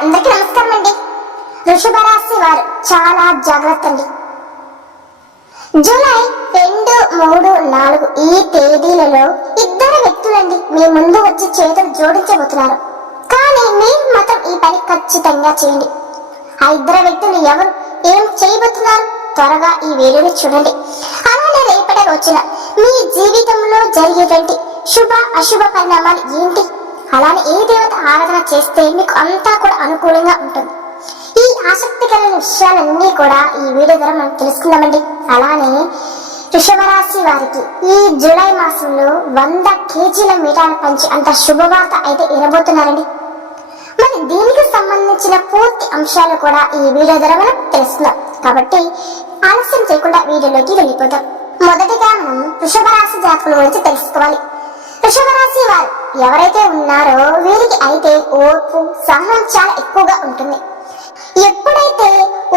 అందరికీ నమస్కారం అండి. వృషభ రాశి వారు చాలా జాగ్రత్త అండి జూలై రెండు మూడు నాలుగు ఈ తేదీలలో ఇద్దరు వ్యక్తులండి మీ ముందు వచ్చి చేతులు జోడించబోతున్నారు. కానీ మీరు మాత్రం ఈ పని ఖచ్చితంగా చేయండి. ఆ ఇద్దరు వ్యక్తులు ఎవరు ఏం చేయబోతున్నారు త్వరగా ఈ వీడియోని చూడండి. అలానే రేపటి రోజున మీ జీవితంలో జరిగేటువంటి శుభ అశుభ పరిణామాలు ఏంటి? అలానే ఏ దేవత ఆరాధన చేస్తే మీకు అంతా కూడా అనుకూలంగా ఉంటుంది. ఈ ఆసక్తికరమైన విషయాలన్నీ కూడా ఈ వీడియో ద్వారా మనం తెలుసుకుందామండి. అలానే వృషభరాశి వారికి ఈ జూలై మాసంలో వంద కేజీల మీటాను పంచి అంత శుభవార్త అయితే వినబోతున్నారండి. మరి దీనికి సంబంధించిన పూర్తి అంశాలు కూడా ఈ వీడియో ద్వారా మనం తెలుసుకుందాం. కాబట్టి ఆలస్యం చేయకుండా వీడియోలోకి వెళ్ళిపోతాం మొదటిగా మనం వృషభ రాశి జాతకుల గురించి తెలుసుకోవాలి. వృషభ రాశి వారు ఎవరైతే ఉన్నారో వీరికి అయితే ఓర్పు సహనం చాలా ఎక్కువగా ఉంటుంది. ఎప్పుడైతే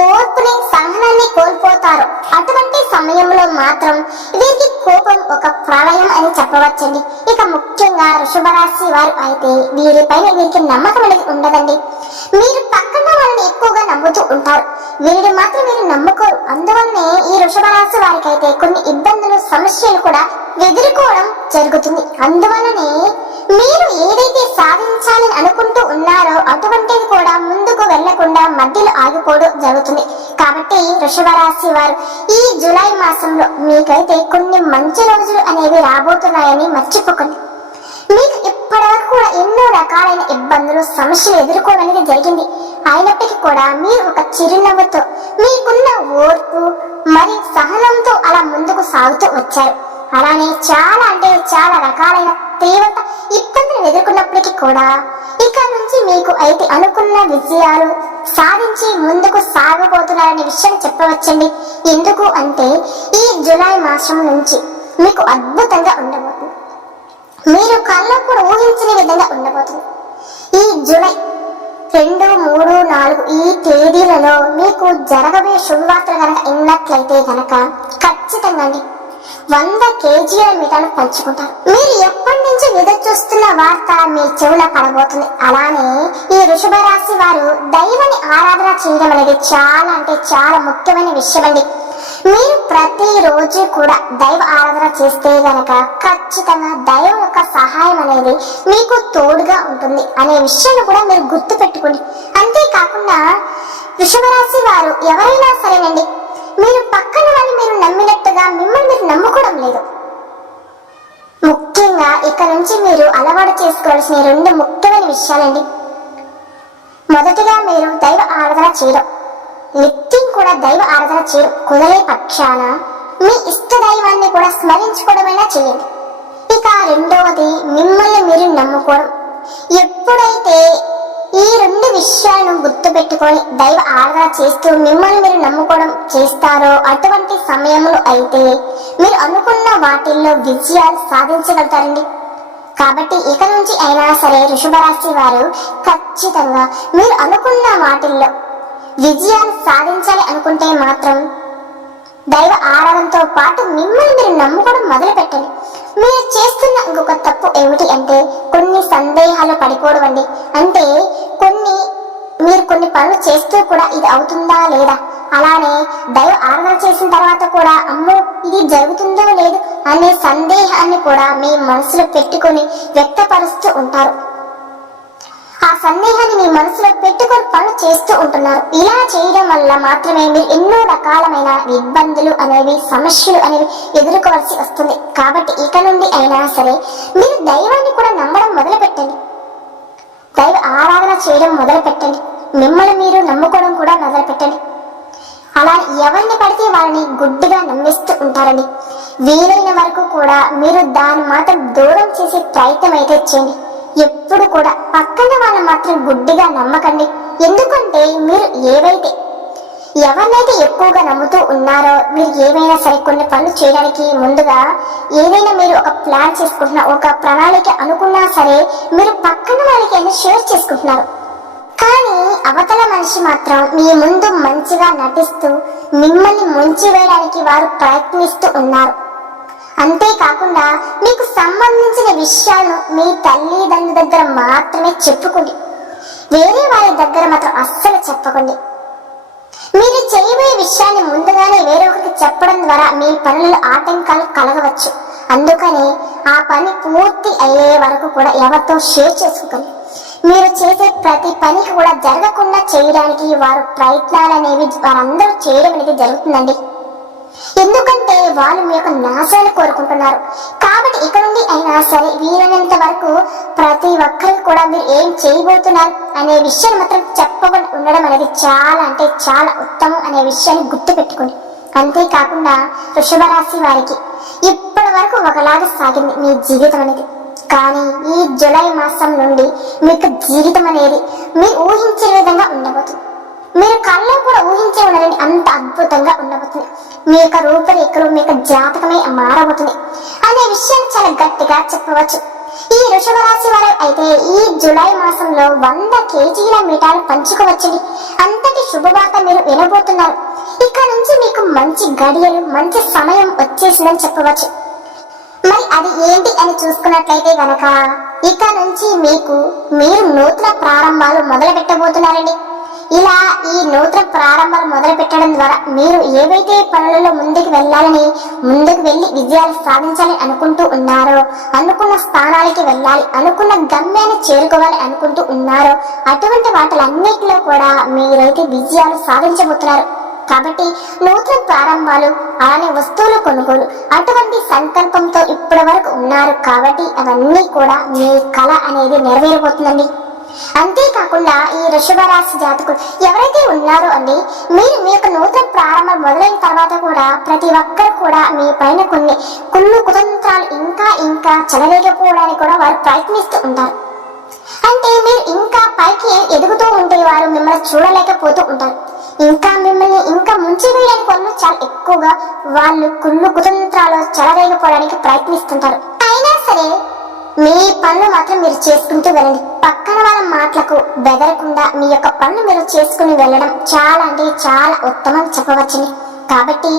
ఓర్పుని సహనాన్ని కోల్పోతారో అటువంటి సమయంలో మాత్రం వీరికి కోపం ఒక ప్రళయం అని చెప్పవచ్చండి. ఇక ముఖ్యంగా వృషభ రాశి వారు అయితే వీరిపైన వీరికి నమ్మకం అనేది ఉండదండి. మీరు పక్కన వాళ్ళని ఎక్కువగా నమ్ముతూ ఉంటారు. వీరిని మాత్రం మీరు నమ్ముకోరు. అందువల్లనే ఈ వృషభ రాశి వారికి అయితే కొన్ని ఇబ్బందులు సమస్యలు కూడా ఎదుర్కోవడం జరుగుతుంది. అందువల్లనే మీరు ఏదైతే సాధించాలని అనుకుంటూ ఉన్నారో అటువంటిది కూడా ముందుకు వెళ్ళకుండా మధ్యలో ఆగిపోవడం జరుగుతుంది. కాబట్టి వృషభ రాశి వారు ఈ జూలై మాసంలో మీకైతే కొన్ని మంచి రోజులు అనేవి రాబోతున్నాయని మర్చిపోకండి. మీకు ఇప్పటివరకు కూడా ఎన్నో రకాలైన ఇబ్బందులు సమస్యలు ఎదుర్కోవడానికి జరిగింది. అయినప్పటికీ కూడా మీరు ఒక చిరునవ్వుతో మీకున్న ఓర్పు మరి సహనంతో అలా ముందుకు సాగుతూ వచ్చారు. అలానే చాలా అంటే చాలా రకాలైన తీవ్రత ఇబ్బందులు ఎదుర్కొన్నప్పటికీ కూడా ఇక నుంచి మీకు అయితే అనుకున్న విజయాలు సాధించి ముందుకు సాగబోతున్నారనే విషయం చెప్పవచ్చండి. ఎందుకు అంటే ఈ జూలై మాసం నుంచి మీకు అద్భుతంగా ఉండబోతుంది. మీరు కళ్ళకు కూడా ఊహించని విధంగా ఉండబోతుంది. ఈ జూలై రెండు మూడు నాలుగు ఈ తేదీలలో మీకు జరగబోయే శుభవార్తలు కనుక విన్నట్లయితే కనుక ఖచ్చితంగా అండి. వంద కేజీల మిఠాను పంచుకుంటారు. మీరు ఎప్పటి నుంచి ఎదురు చూస్తున్న వార్త మీ చెవుల పడబోతుంది. అలానే ఈ వృషభ రాశి వారు దైవని ఆరాధన చేయడం అనేది చాలా అంటే చాలా ముఖ్యమైన విషయం అండి. మీరు ప్రతిరోజు కూడా దైవ ఆరాధన చేస్తే గనక ఖచ్చితంగా దైవం యొక్క సహాయం అనేది మీకు తోడుగా ఉంటుంది అనే విషయాన్ని కూడా మీరు గుర్తు పెట్టుకోండి అంతేకాకుండా వృషభ రాశి వారు ఎవరైనా సరేనండి మీరు పక్కన వాళ్ళు మీరు నమ్మినట్టుగా మిమ్మల్ని మీరు నమ్ముకోవడం లేదు. ముఖ్యంగా ఇక్కడ నుంచి మీరు అలవాటు చేసుకోవాల్సిన రెండు ముఖ్యమైన విషయాలండి. మొదటిగా మీరు దైవ ఆరాధన చేయడం. నిత్యం కూడా దైవ ఆరాధన చేయడం. కుదరే పక్షాన మీ ఇష్ట దైవాన్ని కూడా స్మరించుకోవడమైనా చేయండి. ఇక రెండవది మిమ్మల్ని మీరు నమ్ముకోవడం. ఎప్పుడైతే ఈ రెండు విషయాలను గుర్తుపెట్టుకొని దైవ ఆరాధన చేస్తూ మిమ్మల్ని మీరు నమ్ముకోవడం చేస్తారో అటువంటి సమయంలో అయితే మీరు అనుకున్న వాటిల్లో విజయాలు సాధించగలుగుతారండి. కాబట్టి ఇక నుంచి అయినా సరే వృషభ రాశి వారు ఖచ్చితంగా మీరు అనుకున్న వాటిల్లో విజయాలు సాధించాలి అనుకుంటే మాత్రం దైవ ఆరాధనతో పాటు మిమ్మల్ని మీరు నమ్ముకోవడం మొదలు పెట్టండి మీరు చేస్తున్న ఇంకొక తప్పు ఏమిటి అంటే కొన్ని సందేహాలు పడిపోవడం అండి అంటే కొన్ని మీరు కొన్ని పనులు చేస్తూ కూడా ఇది అవుతుందా లేదా? అలానే దైవ ఆరాధన చేసిన తర్వాత కూడా అమ్మో ఇది జరుగుతుందో లేదు అనే సందేహాన్ని కూడా మీ మనసులో పెట్టుకొని వ్యక్తపరుస్తూ ఉంటారు. ఆ సందేహాన్ని మీ మనసులో పెట్టుకొని పనులు చేస్తూ ఉంటున్నారు. ఇలా చేయడం వల్ల మాత్రమే మీరు ఎన్నో రకాలమైన ఇబ్బందులు అనేవి సమస్యలు అనేవి ఎదుర్కోవాల్సి వస్తుంది. కాబట్టి ఇక నుండి అయినా సరే మీరు దైవాన్ని కూడా నమ్మడం మొదలు పెట్టండి దైవ ఆరాధన చేయడం మొదలు పెట్టండి మిమ్మల్ని మీరు నమ్ముకోవడం కూడా మొదలు పెట్టండి అలా ఎవరిని పడితే వాళ్ళని గుడ్డిగా నమ్మిస్తూ ఉంటారండి. వీలైన వరకు కూడా మీరు దాన్ని మాత్రం దూరం చేసే ప్రయత్నం అయితే చేయండి. ఎప్పుడు కూడా పక్కన వాళ్ళని మాత్రం గుడ్డిగా నమ్మకండి. ఎందుకంటే మీరు ఏవైతే ఎవరినైతే ఎక్కువగా నమ్ముతూ ఉన్నారో మీరు ఏమైనా సరే కొన్ని పనులు చేయడానికి ముందుగా ఏదైనా మీరు ఒక ప్లాన్ చేసుకుంటున్నా ఒక ప్రణాళిక అనుకున్నా సరే మీరు పక్కన వాళ్ళకి అయినా షేర్ చేసుకుంటున్నారు. కానీ అవతల మనిషి మాత్రం మీ ముందు మంచిగా నటిస్తూ మిమ్మల్ని ముంచి వేయడానికి వారు ప్రయత్నిస్తూ ఉన్నారు. అంతేకాకుండా మీకు సంబంధించిన విషయాలను మీ తల్లిదండ్రుల దగ్గర మాత్రమే చెప్పుకోండి. వేరే వారి దగ్గర మాత్రం అస్సలు చెప్పకండి. మీరు చేయబోయే విషయాన్ని ముందుగానే వేరొకరికి చెప్పడం ద్వారా మీ పనులలో ఆటంకాలు కలగవచ్చు. అందుకని ఆ పని పూర్తి అయ్యే వరకు కూడా ఎవరితో షేర్ చేసుకోకండి. మీరు చేసే ప్రతి పనికి కూడా జరగకుండా చేయడానికి వారు ప్రయత్నాలు అనేవి వారందరూ చేయడం అనేది జరుగుతుందండి. ఎందుకంటే వాళ్ళు మీ యొక్క నాశాన్ని కోరుకుంటున్నారు. కాబట్టి ఇక నుండి అయినా సరే వీలైనంత వరకు ప్రతి ఒక్కరికి కూడా మీరు ఏం చేయబోతున్నారు అనే విషయాన్ని మాత్రం చెప్పకుండా ఉండడం అనేది చాలా అంటే చాలా ఉత్తమం అనే విషయాన్ని గుర్తుపెట్టుకోండి అంతేకాకుండా వృషభ రాశి వారికి ఇప్పటి వరకు ఒకలాగా సాగింది మీ జీవితం అనేది. కానీ ఈ జూలై మాసం నుండి మీకు జీవితం అనేది మీరు ఊహించిన విధంగా ఉండబోతుంది. మీరు కళ్ళలో కూడా ఊహించే ఉండలేని అంత అద్భుతంగా ఉండబోతుంది. మీ యొక్క రూపురేఖలు మీ యొక్క జాతకమే మారబోతుంది. అనే విషయం చాలా గట్టిగా చెప్పవచ్చు. ఈ వృషభ రాశి వారు అయితే ఈ జూలై మాసంలో వంద కేజీల మీటాలు పంచుకోవచ్చండి. అంతటి శుభవార్త మీరు వినబోతున్నారు. ఇక నుంచి మీకు మంచి గడియలు మంచి సమయం వచ్చేసిందని చెప్పవచ్చు. మరి అది ఏంటి అని చూసుకున్నట్లయితే గనక ఇక నుంచి మీకు మీరు నూతన ప్రారంభాలు మొదలు పెట్టబోతున్నారండి ఇలా ఈ నూతన ప్రారంభాలు మొదలు పెట్టడం ద్వారా మీరు ఏవైతే పనులలో ముందుకు వెళ్ళాలని ముందుకు వెళ్ళి విజయాలు సాధించాలని అనుకుంటూ ఉన్నారో అనుకున్న స్థానాలకి వెళ్ళాలి అనుకున్న గమ్యాన్ని చేరుకోవాలి అనుకుంటూ ఉన్నారో అటువంటి వాటిలన్నిటిలో కూడా మీరైతే విజయాలు సాధించబోతున్నారు. కాబట్టి నూతన ప్రారంభాలు అలానే వస్తువుల కొనుగోలు అటువంటి సంకల్పంతో ఇప్పటి వరకు ఉన్నారు కాబట్టి అవన్నీ కూడా మీ కళ అనేది నెరవేరబోతుందండి. అంతేకాకుండా ఈ వృషభ రాశి జాతకులు ఎవరైతే ఉన్నారో అండి మీరు మీ యొక్క నూతన ప్రారంభం మొదలైన తర్వాత కూడా ప్రతి ఒక్కరు కూడా మీ పైన కొన్ని కుళ్ళు కుతంత్రాలు ఇంకా ఇంకా చెలరేకపోవడానికి కూడా వారు ప్రయత్నిస్తూ ఉంటారు. అంటే మీరు ఇంకా పైకి ఎదుగుతూ ఉంటే వారు మిమ్మల్ని చూడలేకపోతూ ఉంటారు. ఇంకా మిమ్మల్ని ఇంకా ముంచి వేయడానికి వాళ్ళు చాలా ఎక్కువగా వాళ్ళు కుళ్ళు కుతంత్రాలు చెలరేగిపోవడానికి ప్రయత్నిస్తుంటారు. అయినా సరే మీ పనులు మాత్రం మీరు చేసుకుంటూ వెళ్ళండి. పక్కన వాళ్ళ మాటలకు బెదరకుండా మీ యొక్క పనులు మీరు చేసుకుని వెళ్ళడం చాలా అంటే చాలా ఉత్తమం చెప్పవచ్చండి. కాబట్టి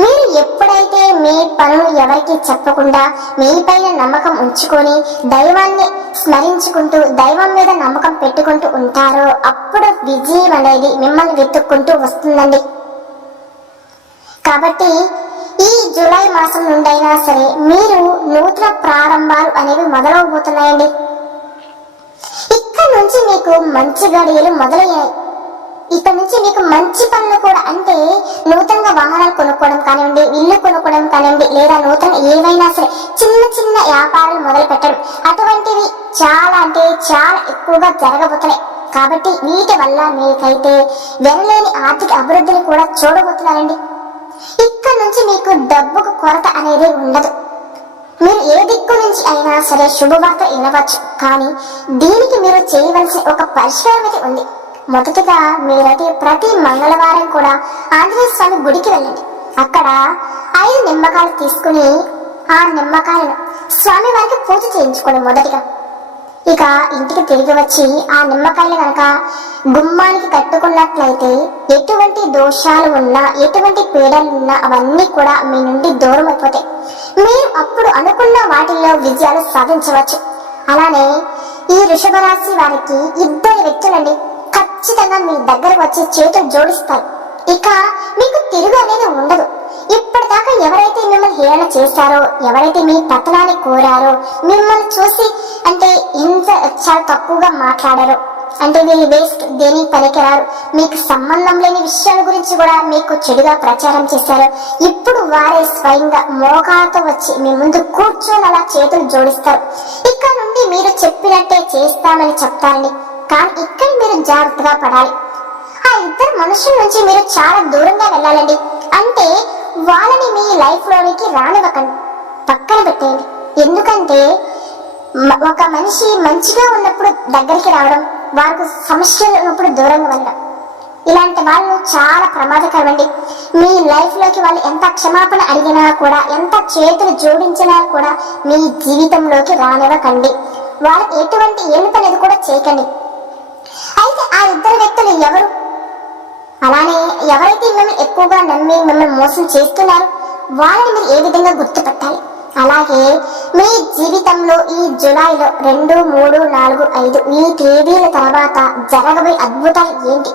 మీరు ఎప్పుడైతే మీ పనులు ఎవరికి చెప్పకుండా మీ పైన నమ్మకం ఉంచుకొని దైవాన్ని స్మరించుకుంటూ దైవం మీద నమ్మకం పెట్టుకుంటూ ఉంటారో అప్పుడు విజయం అనేది మిమ్మల్ని వెతుక్కుంటూ వస్తుందండి. కాబట్టి ఈ జూలై మాసం నుండైనా సరే మీరు నూతన ప్రారంభాలు అనేవి మొదలవబోతున్నాయండి. ఇక్కడ నుంచి మీకు మంచి గడియలు మొదలయ్యాయి. ఇక్కడ నుంచి మీకు మంచి పనులు కూడా అంటే నూతనంగా వాహనాలు కొనుక్కోవడం కానివ్వండి ఇల్లు కొనుక్కోవడం కానివ్వండి లేదా నూతన ఏవైనా సరే చిన్న చిన్న వ్యాపారాలు మొదలు పెట్టడం. అటువంటివి చాలా అంటే చాలా ఎక్కువగా జరగబోతున్నాయి. కాబట్టి వీటి వల్ల మీకైతే వెనలేని ఆర్థిక అభివృద్ధిని కూడా చూడబోతున్నారండి ఇక్కడ నుంచి మీకు డబ్బుకు కొరత అనేది ఉండదు. మీరు ఏ దిక్కు నుంచి అయినా సరే శుభవార్త వినవచ్చు. కానీ దీనికి మీరు చేయవలసిన ఒక పరిష్కారం ఉంది. మొదటగా మీరైతే ప్రతి మంగళవారం కూడా ఆంజనేయ స్వామి గుడికి వెళ్ళండి. అక్కడ ఐదు నిమ్మకాయలు తీసుకుని ఆ నిమ్మకాయలను స్వామి వారికి పూజ చేయించుకోండి మొదటిగా. ఇక ఇంటికి తిరిగి వచ్చి ఆ నిమ్మకాయలు కనుక గుమ్మానికి కట్టుకున్నట్లయితే ఎటువంటి దోషాలు ఉన్నా ఎటువంటి పీడలు ఉన్నా అవన్నీ కూడా మీ నుండి దూరం అయిపోతాయి. మీరు అప్పుడు అనుకున్న వాటిల్లో విజయాలు సాధించవచ్చు. అలానే ఈ వృషభ రాశి వారికి ఇద్దరు వ్యక్తులండి ఖచ్చితంగా మీ దగ్గరకు వచ్చి చేతులు జోడిస్తారు. ఇక మీకు తిరుగు అనేది ఉండదు. ఇప్పటిదాకా ఎవరైతే మిమ్మల్ని హేళన చేశారో ఎవరైతే మీ పతనాన్ని కోరారో మిమ్మల్ని చూసి అంటే ఇంత చాలా తక్కువగా మాట్లాడరు. అంటే మీరు వేస్ట్ దేని పనికిరారు. మీకు సంబంధం లేని విషయాల గురించి కూడా మీకు చెడుగా ప్రచారం చేశారు. ఇప్పుడు వారే స్వయంగా మోకాలతో వచ్చి మీ ముందు కూర్చొని అలా చేతులు జోడిస్తారు. ఇక్కడ నుండి మీరు చెప్పినట్టే చేస్తామని చెప్తారండి కానీ ఇక్కడ మీరు జాగ్రత్తగా పడాలి. ఆ ఇద్దరు మనుషుల నుంచి మీరు చాలా దూరంగా వెళ్ళాలండి. అంటే వాళ్ళని మీ లైఫ్లోనికి రానివ్వకండి. పక్కన పెట్టేయండి. ఎందుకంటే ఒక మనిషి మంచిగా ఉన్నప్పుడు దగ్గరికి రావడం వారికి సమస్యలు ఉన్నప్పుడు దూరంగా వెళ్ళడం ఇలాంటి వాళ్ళు చాలా ప్రమాదకరమండి మీ లైఫ్లోకి వాళ్ళు ఎంత క్షమాపణ అడిగినా కూడా ఎంత చేతులు జోడించినా కూడా మీ జీవితంలోకి రానివ్వకండి. వాళ్ళకి ఎటువంటి ఏలుపు అనేది కూడా చేయకండి. అయితే ఆ ఇద్దరు వ్యక్తులు ఎవరు? అలానే ఎవరైతే మిమ్మల్ని ఎక్కువగా నమ్మి మిమ్మల్ని మోసం చేస్తున్నారు వాళ్ళని మీరు ఏ విధంగా గుర్తుపెట్టాలి? అలాగే మీ జీవితంలో ఈ జులైలో రెండు మూడు నాలుగు ఐదు ఈ తేదీల తర్వాత జరగబోయే అద్భుతాలు ఏంటి?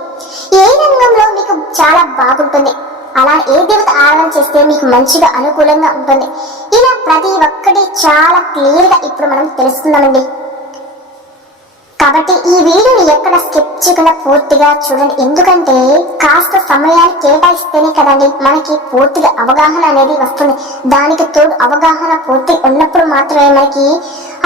ఏ రంగంలో మీకు చాలా బాగుంటుంది? అలా ఏ దేవత ఆరాధన చేస్తే మీకు మంచిగా అనుకూలంగా ఉంటుంది? ఇలా ప్రతి ఒక్కటి చాలా క్లియర్గా ఇప్పుడు మనం తెలుసుకుందామండి. కాబట్టి ఈ వీడియోని ఎక్కడ స్కిప్ చేయకుండా పూర్తిగా చూడండి. ఎందుకంటే కాస్త సమయాన్ని కేటాయిస్తేనే కదండి మనకి పూర్తిగా అవగాహన అనేది వస్తుంది. దానికి తోడు అవగాహన పూర్తి ఉన్నప్పుడు మాత్రమే మనకి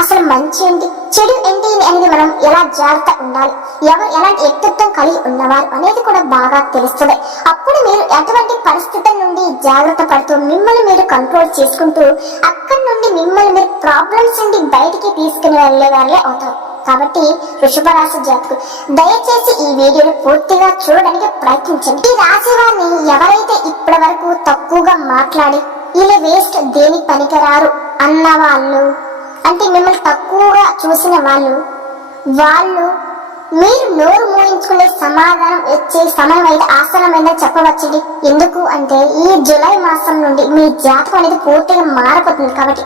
అసలు మంచి ఏంటి చెడు ఏంటి అనేది మనం ఎలా జాగ్రత్త ఉండాలి ఎవరు ఎలాంటి వ్యక్తిత్వం కలిగి ఉన్నవారు అనేది కూడా బాగా తెలుస్తుంది. అప్పుడు మీరు ఎటువంటి పరిస్థితుల నుండి జాగ్రత్త పడుతూ మిమ్మల్ని మీరు కంట్రోల్ చేసుకుంటూ అక్కడి నుండి మిమ్మల్ని మీరు ప్రాబ్లమ్స్ నుండి బయటికి తీసుకుని వెళ్ళే వాళ్ళే అవుతారు. కాబట్టి వృషభ రాశి జాతకు దయచేసి ఈ వీడియోని పూర్తిగా చూడడానికి ప్రయత్నించండి. ఈ రాశి వారిని ఎవరైతే ఇప్పటి వరకు తక్కువగా మాట్లాడి ఇలా వేస్ట్ దేని పనికిరారు అన్న వాళ్ళు అంటే మిమ్మల్ని తక్కువగా చూసిన వాళ్ళు వాళ్ళు మీరు నోరు మూయించుకునే సమాధానం వచ్చే సమయం అయితే ఆసనమైందని చెప్పవచ్చండి. ఎందుకు అంటే ఈ జూలై మాసం నుండి మీ జాతకం అనేది పూర్తిగా మారిపోతుంది కాబట్టి.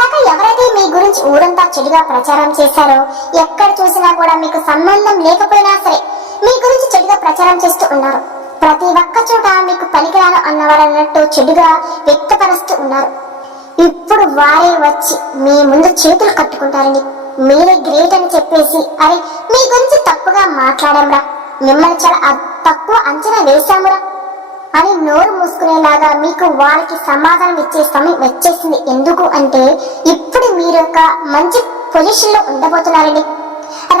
ఇప్పటిదాకా ఎవరైతే మీ గురించి ఊరంతా చెడుగా ప్రచారం చేశారో ఎక్కడ చూసినా కూడా మీకు సంబంధం లేకపోయినా సరే మీ గురించి చెడుగా ప్రచారం చేస్తూ ఉన్నారు. ప్రతి ఒక్క చోట మీకు పనికిరాను అన్నవారు అన్నట్టు చెడుగా వ్యక్తపరుస్తూ ఉన్నారు. ఇప్పుడు వారే వచ్చి మీ ముందు చేతులు కట్టుకుంటారండి మీరే గ్రేట్ అని చెప్పేసి అరే మీ గురించి తప్పుగా మాట్లాడాంరా మిమ్మల్ని చాలా తక్కువ అంచనా వేశామురా. అని నోరు మూసుకునేలాగా మీకు వాళ్ళకి సమాధానం ఇచ్చే సమయం వచ్చేసింది. ఎందుకు అంటే ఇప్పుడు మీరు ఒక మంచి పొజిషన్లో ఉండబోతున్నారండి.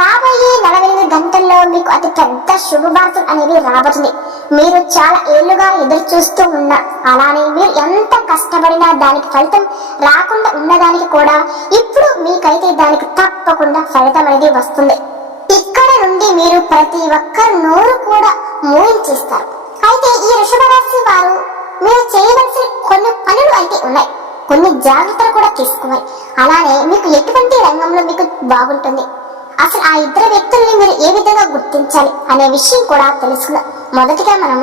రాబోయే నలభై ఎనిమిది గంటల్లో మీకు అతి పెద్ద శుభవార్తలు అనేవి రాబోతుంది. మీరు చాలా ఏళ్ళుగా ఎదురు చూస్తూ ఉన్న అలానే మీరు ఎంత కష్టపడినా దానికి ఫలితం రాకుండా ఉన్నదానికి కూడా ఇప్పుడు మీకైతే దానికి తప్పకుండా ఫలితం అనేది వస్తుంది. జాగ్రత్తలు కూడా తీసుకోవాలి. అలానే మీకు ఎటువంటి రంగంలో మీకు బాగుంటుంది? అసలు ఆ ఇద్దరు వ్యక్తుల్ని మీరు ఏ విధంగా గుర్తించాలి అనే విషయం కూడా తెలుసుకుందాం. మొదటిగా మనం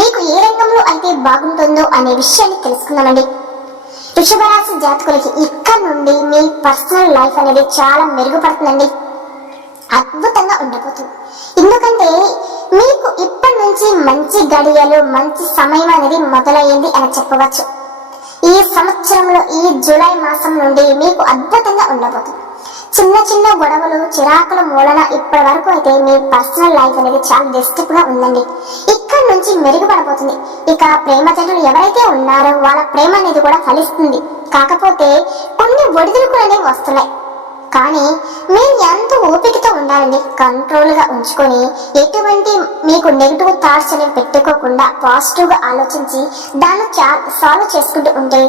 మీకు ఏ రంగంలో అయితే బాగుంటుందో అనే విషయాన్ని తెలుసుకుందామండి. వృషభరాశి జాతకులకి ఇక్కడ నుండి మీ పర్సనల్ లైఫ్ అనేది చాలా మెరుగుపడుతుందండి. అద్భుతంగా ఉండబోతుంది ఎందుకంటే మీకు ఇప్పటి నుంచి మంచి గడియలు మంచి సమయం అనేది మొదలయ్యింది అని చెప్పవచ్చు. సంవత్సరంలో ఈ జూలై మాసం నుండి మీకు అద్భుతంగా ఉండబోతుంది. చిన్న చిన్న గొడవలు చిరాకుల మూలన ఇప్పటి వరకు అయితే మీ పర్సనల్ లైఫ్ అనేది చాలా డిస్టర్బ్గా ఉందండి. ఇక్కడ నుంచి మెరుగుపడబోతుంది. ఇక ప్రేమ జనులు ఎవరైతే ఉన్నారో వాళ్ళ ప్రేమ అనేది కూడా ఫలిస్తుంది. కాకపోతే కొన్ని ఒడిదుడుకులు అనేవి వస్తున్నాయి. కానీ మీరు ఎంత ఓపికతో ఉండాలండి కంట్రోల్గా ఉంచుకొని ఎటువంటి మీకు నెగిటివ్ థాట్స్ అనేవి పెట్టుకోకుండా పాజిటివ్గా ఆలోచించి దాన్ని సాల్వ్ చేసుకుంటూ ఉంటే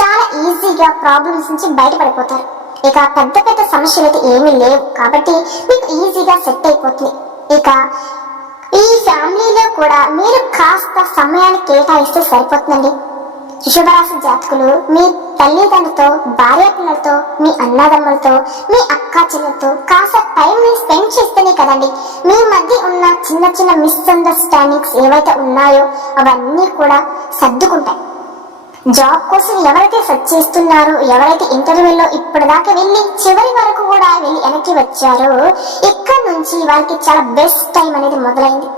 చాలా ఈజీగా ప్రాబ్లమ్స్ నుంచి బయటపడిపోతారు. ఇక పెద్ద పెద్ద సమస్యలు అయితే ఏమీ లేవు కాబట్టి మీకు ఈజీగా సెట్ అయిపోతుంది. ఇక ఈ ఫ్యామిలీలో కూడా మీరు కాస్త సమయాన్ని కేటాయిస్తే సరిపోతుందండి. వృషభరాశి జాతకులు మీ తల్లిదండ్రులతో భార్య పిల్లలతో మీ అన్నదమ్ములతో మీ అక్క చెల్లెలతో కాస్త టైం స్పెండ్ చేస్తేనే కదండి. మీ మధ్య ఉన్న చిన్న చిన్న మిస్అండర్స్టాండింగ్స్ ఏవైతే ఉన్నాయో అవన్నీ కూడా సర్దుకుంటాయి. జాబ్ కోసం ఎవరైతే సెర్చ్ చేస్తున్నారో ఎవరైతే ఇంటర్వ్యూలో ఇప్పటిదాకా వెళ్ళి చివరి వరకు కూడా వెళ్ళి వెనక్కి వచ్చారో ఇక్కడ నుంచి వాళ్ళకి చాలా బెస్ట్ టైం అనేది మొదలైంది.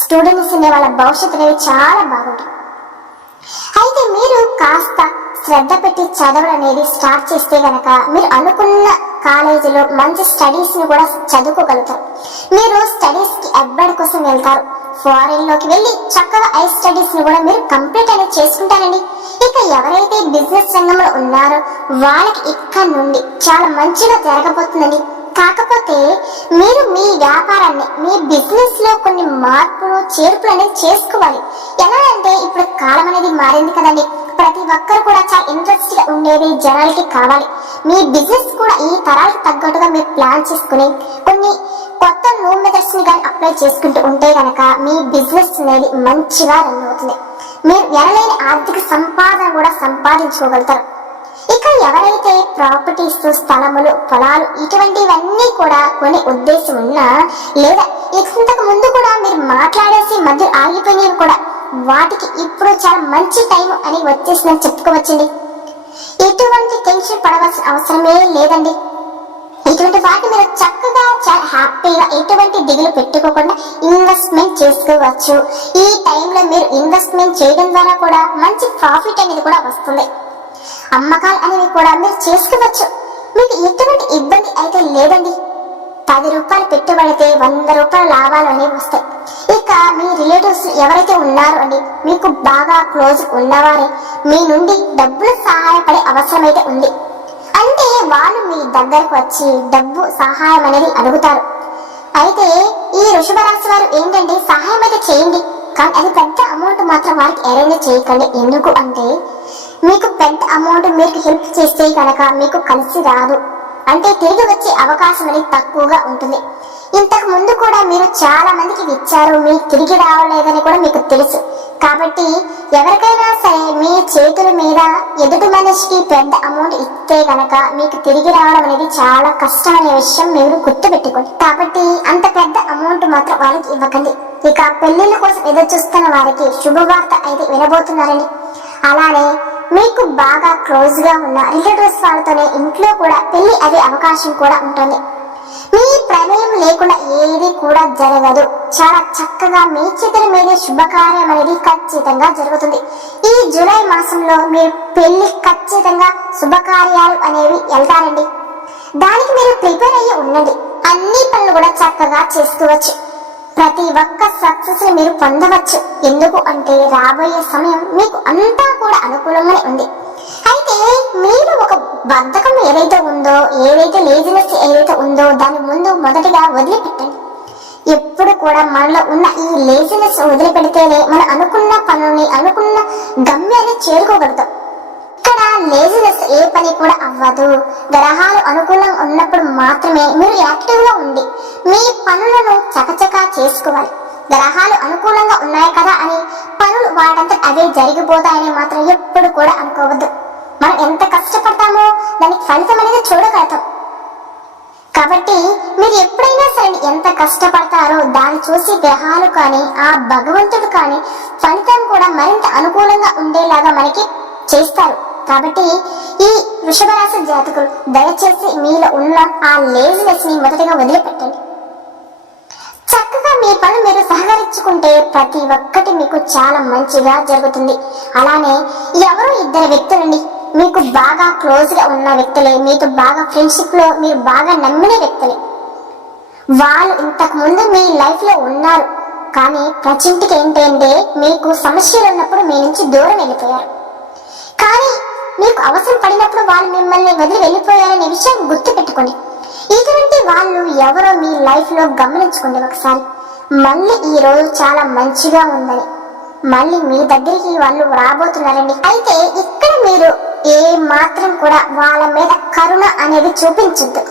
స్టూడెంట్స్ అనే వాళ్ళ భవిష్యత్తు అనేది చాలా బాగుంటుంది. కాస్త శ్రద్ధ పెట్టి చదవడం అనేది స్టార్ట్ చేస్తే గనక మీరు అనుకున్న కాలేజీలో మంచి స్టడీస్ని కూడా చదువుకోగలుగుతారు. మీరు స్టడీస్కి కి కోసం వెళ్తారు. ఫారెన్లోకి వెళ్ళి చక్కగా ఐ స్టడీస్ని కూడా మీరు కంప్లీట్ అనేది చేసుకుంటారండి. ఇక ఎవరైతే బిజినెస్ రంగంలో ఉన్నారో వాళ్ళకి ఇక్కడ నుండి చాలా మంచిగా జరగబోతుందండి. కాకపోతే మీరు మీ వ్యాపారాన్ని మీ బిజినెస్లో కొన్ని మార్పులు చేర్పులు అనేది చేసుకోవాలి. ఎలా అంటే ఇప్పుడు కాలం అనేది మారింది కదండి. ప్రతి ఒక్కరు కూడా చాలా ఇంట్రెస్ట్గా ఉండేది జనాలకి కావాలి. మీ బిజినెస్ కూడా ఈ తరాలకు తగ్గట్టుగా మీరు ప్లాన్ చేసుకుని కొన్ని కొత్త న్యూ మెథడ్స్ని కానీ అప్లై చేసుకుంటూ ఉంటే కనుక మీ బిజినెస్ అనేది మంచిగా రన్ అవుతుంది. మీరు ఎనలేని ఆర్థిక సంపాదన కూడా సంపాదించుకోగలుగుతారు. ఇక ఎవరైతే ప్రాపర్టీస్ స్థలములు పొలాలు ఇటువంటివన్నీ కూడా కొనే ఉద్దేశం ఉన్నా లేదా ఇంతకు ముందు కూడా మీరు మాట్లాడేసి మధ్య ఆగిపోయినవి కూడా వాటికి ఇప్పుడు చాలా మంచి టైం అని వచ్చేసిందని చెప్పుకోవచ్చండి. ఎటువంటి టెన్షన్ పడవలసిన అవసరమే లేదండి. ఇటువంటి వాటిని మీరు చక్కగా చాలా హ్యాపీగా ఎటువంటి దిగులు పెట్టుకోకుండా ఇన్వెస్ట్మెంట్ చేసుకోవచ్చు. ఈ టైంలో మీరు ఇన్వెస్ట్మెంట్ చేయడం ద్వారా కూడా మంచి ప్రాఫిట్ అనేది కూడా వస్తుంది. అమ్మకాలు అనేవి కూడా మీరు చేసుకోవచ్చు. మీకు ఎటువంటి ఇబ్బంది అయితే లేదండి. పది రూపాయలు పెట్టుబడితే వంద రూపాయల లాభాలు అనేవి వస్తాయి. ఇక మీ రిలేటివ్స్ ఎవరైతే ఉన్నారో అండి మీకు బాగా క్లోజ్ ఉన్నవారే మీ నుండి డబ్బులు సహాయపడే అవసరం అయితే ఉంది. అంటే వాళ్ళు మీ దగ్గరకు వచ్చి డబ్బు సహాయం అనేది అడుగుతారు. అయితే ఈ వృషభ రాశి వారు ఏంటంటే సహాయం అయితే చేయండి కానీ అది పెద్ద అమౌంట్ మాత్రం వారికి అరేంజ్ చేయకండి. ఎందుకు అంటే మీకు పెద్ద అమౌంట్ మీకు హెల్ప్ చేస్తే కనుక మీకు కలిసి రాదు. అంటే తిరిగి వచ్చే అవకాశం అనేది తక్కువగా ఉంటుంది. ఇంతకు ముందు కూడా మీరు చాలా మందికి ఇచ్చారు మీకు తిరిగి రావలేదని కూడా మీకు తెలుసు. కాబట్టి ఎవరికైనా సరే మీ చేతుల మీద ఎదుటి మనిషికి పెద్ద అమౌంట్ ఇస్తే గనక మీకు తిరిగి రావడం అనేది చాలా కష్టం అనే విషయం మీరు గుర్తుపెట్టుకోండి. కాబట్టి అంత పెద్ద అమౌంట్ మాత్రం వాళ్ళకి ఇవ్వకండి. ఇక పెళ్ళిళ్ళ కోసం ఎదురు చూస్తున్న వారికి శుభవార్త అయితే వినబోతున్నారండి. అలానే మీకు బాగా క్లోజ్గా ఉన్న రిలేటివ్స్ వాళ్ళతోనే ఇంట్లో కూడా పెళ్ళి అయ్యే అవకాశం కూడా ఉంటుంది. మీ ప్రమేయం లేకుండా ఏది కూడా జరగదు. చాలా చక్కగా మీ చేతుల మీదే శుభకార్యం అనేది ఖచ్చితంగా జరుగుతుంది. ఈ జూలై మాసంలో మీరు పెళ్ళి ఖచ్చితంగా శుభకార్యాలు అనేవి వెళ్తారండి. దానికి మీరు ప్రిపేర్ అయ్యి ఉండండి. అన్ని పనులు కూడా చక్కగా చేసుకోవచ్చు. ప్రతి ఒక్క సక్సెస్ని మీరు పొందవచ్చు. ఎందుకు అంటే రాబోయే సమయం మీకు అంతా కూడా అనుకూలంగానే ఉంది. అయితే మీరు ఒక బద్ధకం ఏదైతే ఉందో ఏదైతే లేజినెస్ ఏదైతే ఉందో దాని ముందు మొదటిగా వదిలిపెట్టండి. ఎప్పుడు కూడా మనలో ఉన్న ఈ లేజినెస్ వదిలిపెడితేనే మనం అనుకున్న పనుల్ని అనుకున్న గమ్యాన్ని చేరుకోగలుగుతాం. ఇక్కడ లేజినెస్ ఏ పని కూడా అవ్వదు. గ్రహాలు అనుకూలంగా ఉన్నప్పుడు మాత్రమే మీరు యాక్టివ్గా ఉండి మీ పనులను చకచకా చేసుకోవాలి. గ్రహాలు అనుకూలంగా ఉన్నాయి కదా అని పనులు వాటంతా అవే జరిగిపోతాయని మాత్రం ఎప్పుడు కూడా అనుకోవద్దు. మనం ఎంత కష్టపడతామో దానికి ఫలితం అనేది చూడగలుగుతాం. కాబట్టి మీరు ఎప్పుడైనా సరే ఎంత కష్టపడతారో దాన్ని చూసి గ్రహాలు కానీ ఆ భగవంతుడు కానీ ఫలితం కూడా మరింత అనుకూలంగా ఉండేలాగా మనకి చేస్తారు. కాబట్టి ఈ వృషభ రాశి జాతకులు దయచేసి మీలో ఉన్న ఆ లేజినెస్ని మొదటిగా వదిలిపెట్టండి. చక్కగా మీ పనులు మీరు సహకరించుకుంటే ప్రతి ఒక్కటి మీకు చాలా మంచిగా జరుగుతుంది. అలానే ఎవరు ఇద్దరు వ్యక్తులండి మీకు బాగా క్లోజ్గా ఉన్న వ్యక్తులే మీతో బాగా ఫ్రెండ్షిప్లో మీరు బాగా నమ్మిన వ్యక్తులే. వాళ్ళు ఇంతకు ముందు మీ లైఫ్లో ఉన్నారు కానీ ప్రజెంట్కి ఏంటంటే మీకు సమస్యలు ఉన్నప్పుడు మీ నుంచి దూరం వెళ్ళిపోయారు. కానీ మీకు అవసరం పడినప్పుడు వాళ్ళు మిమ్మల్ని వదిలి వెళ్ళిపోయారనే విషయం గుర్తు పెట్టుకోండి ఇటువంటి వాళ్ళు ఎవరో మీ లైఫ్లో గమనించుకోండి ఒకసారి. మళ్ళీ ఈ రోజు చాలా మంచిగా ఉందని. మళ్ళీ మీ దగ్గరికి వాళ్ళు రాబోతున్నారండి. అయితే ఇక్కడ మీరు ఏ మాత్రం కూడా వాళ్ళ మీద కరుణ అనేది చూపించద్దు.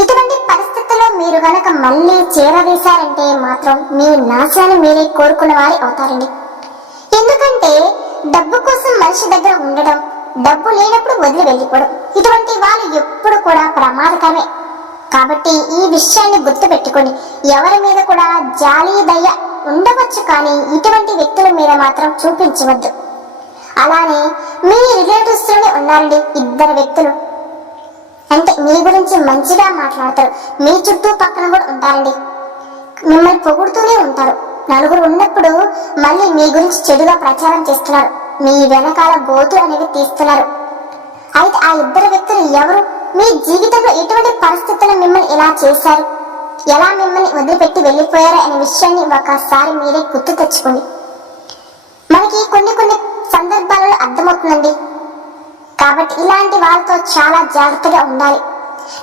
ఇటువంటి పరిస్థితుల్లో మీరు కనుక మళ్ళీ చేరవేశారంటే మాత్రం మీ నాశనాన్ని మీరే కోరుకున్న వారి అవుతారండి. ఎందుకంటే డబ్బు కోసం మనిషి దగ్గర ఉండడం డబ్బు లేనప్పుడు వదిలి వెళ్ళిపోవడం ఇటువంటి వాళ్ళు ఎప్పుడు కూడా ప్రమాదకరమే. కాబట్టి ఈ విషయాన్ని గుర్తుపెట్టుకోండి ఎవరి మీద కూడా జాలి దయ ఉండవచ్చు కానీ ఇటువంటి వ్యక్తుల మీద మాత్రం చూపించవద్దు. అలానే మీ రిలేటివ్స్లోనే ఉన్నారండి ఇద్దరు వ్యక్తులు. అంటే మీ గురించి మంచిగా మాట్లాడతారు. మీ చుట్టూ పక్కన కూడా ఉంటారండి. మిమ్మల్ని పొగుడుతూనే ఉంటారు. నలుగురు ఉన్నప్పుడు మళ్ళీ మీ గురించి చెడుగా ప్రచారం చేస్తున్నారు. మీ వెనకాల గోతు అనేది తీస్తున్నారు. అయితే ఆ ఇద్దరు వ్యక్తులు ఎవరు? మీ జీవితంలో ఎటువంటి పరిస్థితులు మిమ్మల్ని ఎలా చేశారు? ఎలా మిమ్మల్ని వదిలిపెట్టి వెళ్ళిపోయారు అనే విషయాన్ని ఒకసారి మీరే గుర్తు తెచ్చుకోండి. మనకి కొన్ని కొన్ని సందర్భాలలో అర్థమవుతుందండి. కాబట్టి ఇలాంటి వాళ్ళతో చాలా జాగ్రత్తగా ఉండాలి.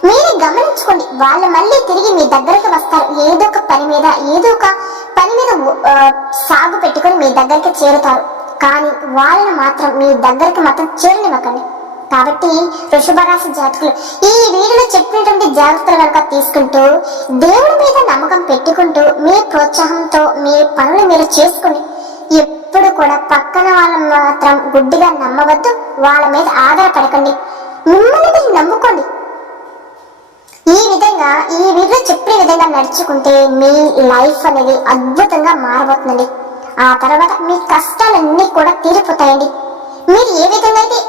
మీరు గమనించుకోండి వాళ్ళు మళ్ళీ తిరిగి మీ దగ్గరికి వస్తారు. ఏదో ఒక పని మీద ఏదో ఒక పని మీద సాగు పెట్టుకొని మీ దగ్గరికి చేరుతారు. కానీ వాళ్ళని మాత్రం మీ దగ్గరికి మాత్రం చేరనివ్వకండి. కాబట్టి వృషభరాశి జాతకులు ఈ వీడియోలో చెప్పినటువంటి జాగ్రత్తలు కనుక తీసుకుంటూ దేవుడి మీద నమ్మకం పెట్టుకుంటూ మీ ప్రోత్సాహంతో మీ పనులు మీరు చేసుకుని ఎప్పుడు కూడా పక్కన వాళ్ళని మాత్రం గుడ్డిగా నమ్మవద్దు వాళ్ళ మీద ఆధారపడకండి. మిమ్మల్ని మీరు నమ్ముకోండి. ఈ విధంగా ఈ వీడియో చెప్పిన విధంగా నడుచుకుంటే మీ లైఫ్ అనేది అద్భుతంగా మారబోతుందండి. ఆ తర్వాత మీ కష్టాలన్నీ కూడా తీరిపోతాయండి. మీరు ఏ విధంగా అయితే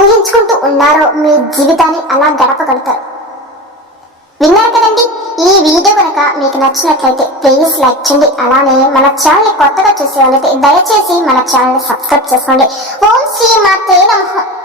ఊహించుకుంటూ ఉన్నారో మీ జీవితాన్ని అలా గడపగలుగుతారు. విన్నారు కదండి? ఈ వీడియో కనుక మీకు నచ్చినట్లయితే ప్లీజ్ లైక్ చేయండి. అలానే మన ఛానల్ కొత్తగా చూసేవాళ్ళైతే దయచేసి మన ఛానల్ సబ్స్క్రైబ్ చేసుకోండి. ఓం శ్రీ మాతే నమః.